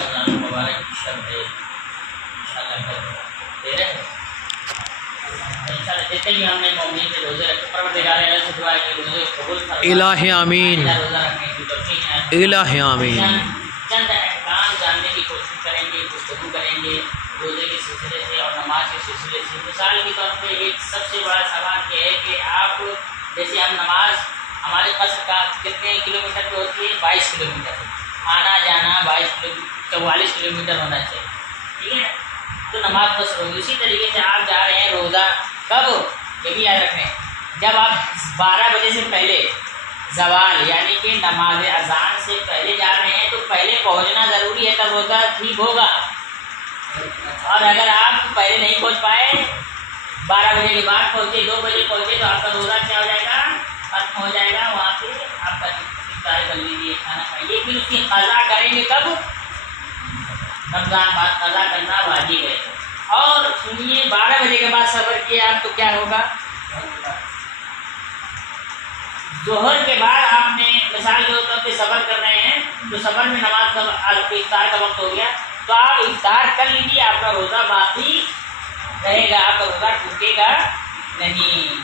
رمضان المبارک کی شب ہے، انشاءاللہ کل دے رہے ہیں انشاءاللہ جتنے بھی ہم نے مومنین کے روزے رکھے پروردگار اللہ سے دعا ہے کہ روزے قبول فرما، الہ آمین، روزہ رکھنے کی توفیق ہے، الہ آمین۔ چند احکام جاننے کی کوشش کریں گے، گفتگو کریں گے روزے کے سلسلے سے اور نماز کے سلسلے سے۔ مثال کے طور پہ ایک سب سے بڑا سوال یہ ہے کہ آپ جیسے ہم نماز ہمارے قصر کا کتنے کلومیٹر پہ ہوتی ہے؟ 22 کلومیٹر، آنا جانا 44 کلومیٹر ہونا چاہیے، ٹھیک ہے، تو نماز قصر ہوگی۔ اسی طریقے سے آپ جا رہے ہیں روزہ کب، یہ بھی یاد رکھیں، جب آپ 12 بجے سے پہلے زوال یعنی کہ نماز اذان سے پہلے جا رہے ہیں تو پہلے پہنچنا ضروری ہے، تب روزہ ٹھیک ہوگا۔ اور اگر آپ پہلے نہیں پہنچ پائے، 12 بجے کے بعد پہنچے، 2 بجے پہنچے، تو آپ کا روزہ کیا ہو جائے گا؟ ختم ہو جائے گا، وہاں پہ آپ کا افطار کر لیجیے، کھانا کھائیے، پھر اس کی قضا کریں گے کب؟ رمضان بعد قضا کرنا واجب ہے۔ اور سنیے 12 بجے کے بعد سفر کیا آپ تو کیا ہوگا؟ ظہر کے بعد آپ نے مثال کے طور پہ سفر کر رہے ہیں تو سفر میں نماز کا افطار کا وقت ہو گیا تو آپ افطار کر لیجیے، آپ کا روزہ باقی رہے گا، آپ کا روزہ ٹوٹے گا نہیں۔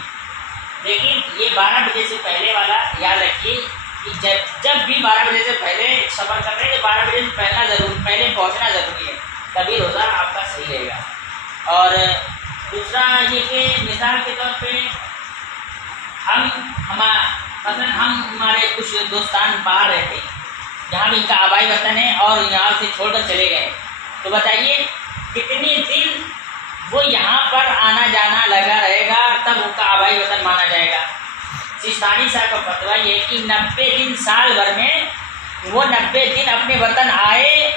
لیکن یہ 12 بجے سے پہلے والا یاد رکھیے کہ جب بھی 12 بجے سے پہلے سفر کر رہے ہیں تو 12 بجے سے پہلے پہنچنا ضروری ہے، تبھی روزہ آپ کا صحیح رہے گا۔ اور دوسرا یہ کہ مثال کے طور پہ ہمارے کچھ دوستان باہر رہتے ہیں جہاں بھی ان کا آبائی وطن ہے اور یہاں سے چھوڑ کر چلے گئے، تو بتائیے کتنے دن وہ یہاں پر آنا جانا لگا رہے گا تب ان کا آبائی وطن مانا جائے گا؟ سستانی صاحب کا فتویٰ یہ کہ 90 دن سال بھر میں وہ 90 دن اپنے وطن آئے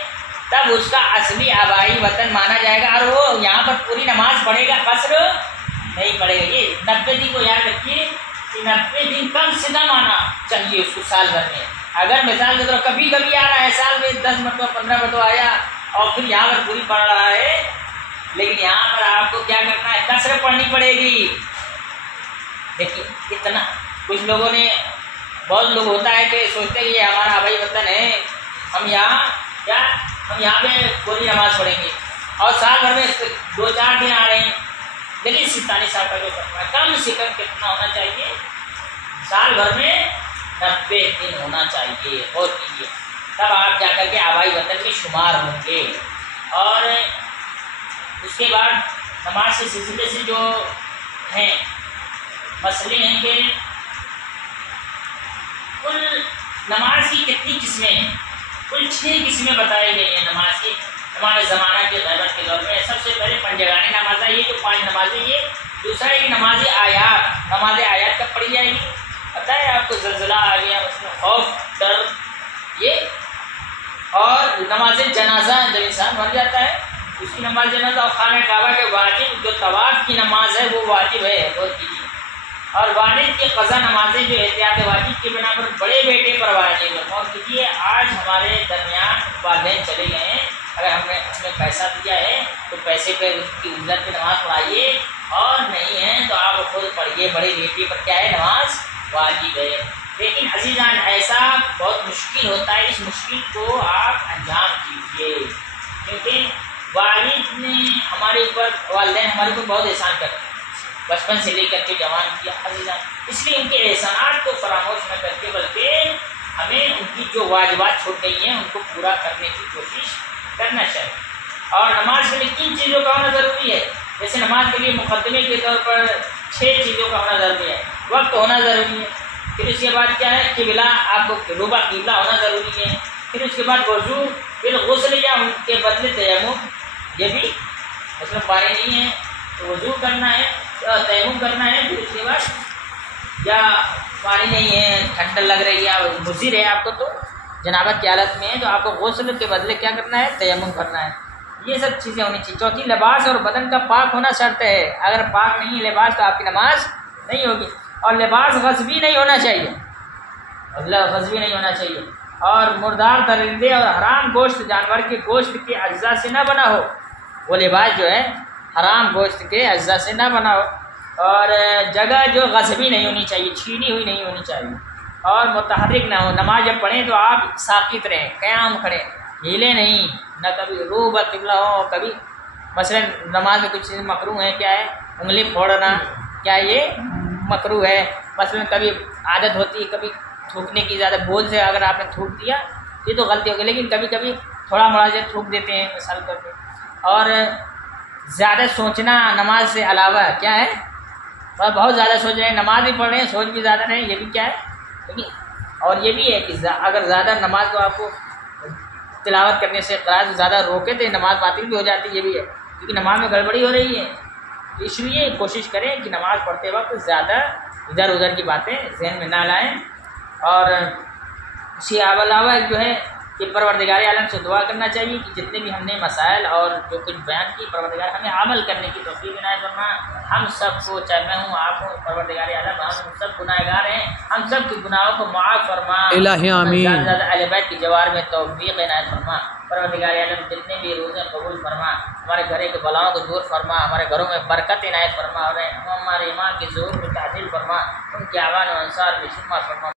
تب اس کا اصلی آبائی وطن مانا جائے گا، اور وہ یہاں پر پوری نماز پڑھے گا، قصر نہیں پڑے گا۔ یہ 90 دن کو یاد رکھیے کہ 90 دن کم سے کم آنا چاہیے اس کو سال بھر میں۔ اگر مثال کے طور کبھی کبھی آ رہا ہے، سال میں 10 مرتبہ 15 مرتبہ آیا اور پھر یہاں پر پوری پڑھ رہا ہے، لیکن یہاں پر آپ کو کیا کرنا ہے؟ قصر پڑھنی پڑے گی۔ دیکھیے اتنا کچھ لوگوں نے، بہت لوگ ہوتا ہے کہ سوچتے ہیں کہ یہ ہمارا آبائی وطن ہے، ہم یہاں پہ پوری نماز پڑھیں گے، اور سال بھر میں 2-4 دن آ رہے ہیں۔ لیکن سستانی صاحب کا جو فتویٰ ہے کم سے کم کتنا ہونا چاہیے؟ سال بھر میں 90 دن ہونا چاہیے، اور کیجیے تب آپ جا کر کے آبائی وطن میں شمار ہوں گے۔ اور اس کے بعد نماز کے سلسلے سے جو ہیں مسئلے ہیں کہ کل نماز کی کتنی قسمیں ہیں؟ کل 6 قسمیں بتائی گئی ہیں نماز کی ہمارے زمانہ کے غیبت کے دور میں۔ سب سے پہلے پنجگانی نماز ہے، یہ جو 5 نمازیں، یہ دوسرا ہے نماز آیات کب پڑھی جائے گی؟ پتہ ہے آپ کو؟ زلزلہ آ گیا، اس میں خوف ڈر، یہ، اور نماز جنازہ جب انسان مر جاتا ہے اس کی نماز جنازہ، اور خانہ کعبہ کے واجب جو طواف کی نماز ہے وہ واجب ہے، غور کیجیے۔ اور والد کی قضا نمازیں جو احتیاط واجب کی بنا پر بڑے بیٹے پر واجب ہے، غور کیجیے۔ آج ہمارے درمیان والدین چلے گئے ہیں، اگر ہم نے پیسہ دیا ہے تو پیسے پہ اس کی اجرت پہ نماز پڑھائیے، اور نہیں ہے تو آپ خود پڑھیے، بڑی بیٹی پر کیا ہے؟ نماز واجب ہے۔ لیکن عزیزان ایسا بہت مشکل ہوتا ہے، اس مشکل کو آپ انجام کیجیے، کیونکہ والد نے ہمارے اوپر، والدین ہمارے اوپر بہت احسان کرتے ہیں، بچپن سے لے کر کے جوان کیا عزیزان، اس لیے ان کے احسانات کو فراموش نہ کر کے بلکہ ہمیں ان کی جو واجبات چھوٹ گئی ہیں ان کو پورا کرنے کی کوشش کرنا چاہیے۔ اور نماز کے لیے 3 چیزوں کا ہونا ضروری ہے، جیسے نماز کے لیے مقدمے کے طور پر 6 چیزوں کا ہونا ضروری ہے، وقت ہونا ضروری ہے، پھر اس کے بعد کیا ہے؟ قبلہ، آپ کو قبلہ ہونا ضروری ہے، پھر اس کے بعد وضو، پھر غسل یا ان کے بدلے تیمم، یہ بھی مطلب پانی نہیں ہے تو وضو کرنا ہے، تیمم کرنا ہے، پھر اس کے بعد یا پانی نہیں ہے، ٹھنڈ لگ رہی ہے، مضر ہے آپ کو تو جنابت کی حالت میں ہے تو آپ کو غسل کے بدلے کیا کرنا ہے؟ تیمم کرنا ہے۔ یہ سب چیزیں ہونی چاہیے۔ چوتھی لباس اور بدن کا پاک ہونا شرط ہے، اگر پاک نہیں ہے لباس تو آپ کی نماز نہیں ہوگی، اور لباس غصبی نہیں ہونا چاہیے، اور مردار درندے اور حرام گوشت جانور کے گوشت کے اجزاء سے نہ بنا ہو، وہ لباس جو ہے حرام گوشت کے اجزاء سے نہ بنا ہو، اور جگہ جو غصبی نہیں ہونی چاہیے، چھینی ہوئی نہیں ہونی چاہیے، اور متحرک نہ ہو۔ نماز جب پڑھیں تو آپ ساکت رہیں، قیام کھڑے، ہیلے نہیں، نہ کبھی روح قبلہ ہو، کبھی مثلا نماز میں کچھ چیز مکروہ ہے، کیا ہے انگلی پھوڑنا، کیا یہ مکروہ ہے؟ مثلا کبھی عادت ہوتی ہے کبھی تھوکنے کی، زیادہ بول سے اگر آپ نے تھوک دیا یہ تو غلطی ہوگی، لیکن کبھی کبھی تھوڑا مراجع تھوک دیتے ہیں مثال کر کے۔ اور زیادہ سوچنا نماز سے علاوہ کیا ہے، بہت زیادہ سوچ رہے ہیں، نماز بھی پڑھ رہے ہیں، سوچ بھی زیادہ رہے ہیں، یہ بھی کیا ہے لیکن اور یہ بھی ہے کہ اگر زیادہ نماز کو آپ کو تلاوت کرنے سے قرأت زیادہ روکے تو نماز باطل بھی ہو جاتی ہے، یہ بھی ہے کیونکہ نماز میں گڑبڑی ہو رہی ہے۔ اس لیے کوشش کریں کہ نماز پڑھتے وقت زیادہ ادھر ادھر کی باتیں ذہن میں نہ لائیں، اور اسی علاوہ جو ہے کہ پروردگار عالم سے دعا کرنا چاہیے کہ جتنے بھی ہم نے مسائل اور جو کچھ بیان کی پروردگار ہمیں عمل کرنے کی توفیق عنایت فرما۔ ہم سب کو، چاہے میں ہوں آپ ہوں، پروردگار عالم ہم سب گناہ گار ہیں، ہم سب کے گناہوں کو معاف فرما، الہی آمین۔ زیادہ زیادہ اہل بیت کی جوار میں توفیق عنایت فرما۔ پروردگار عالم جتنے بھی روزے قبول فرما، ہمارے گھر کے بلاؤں کو دور فرما، ہمارے گھروں میں برکت عنایت فرما، اور ہمارے امام کی ظہور میں تعدیل فرما، ان کے اعوان و انصار میں شمار فرما۔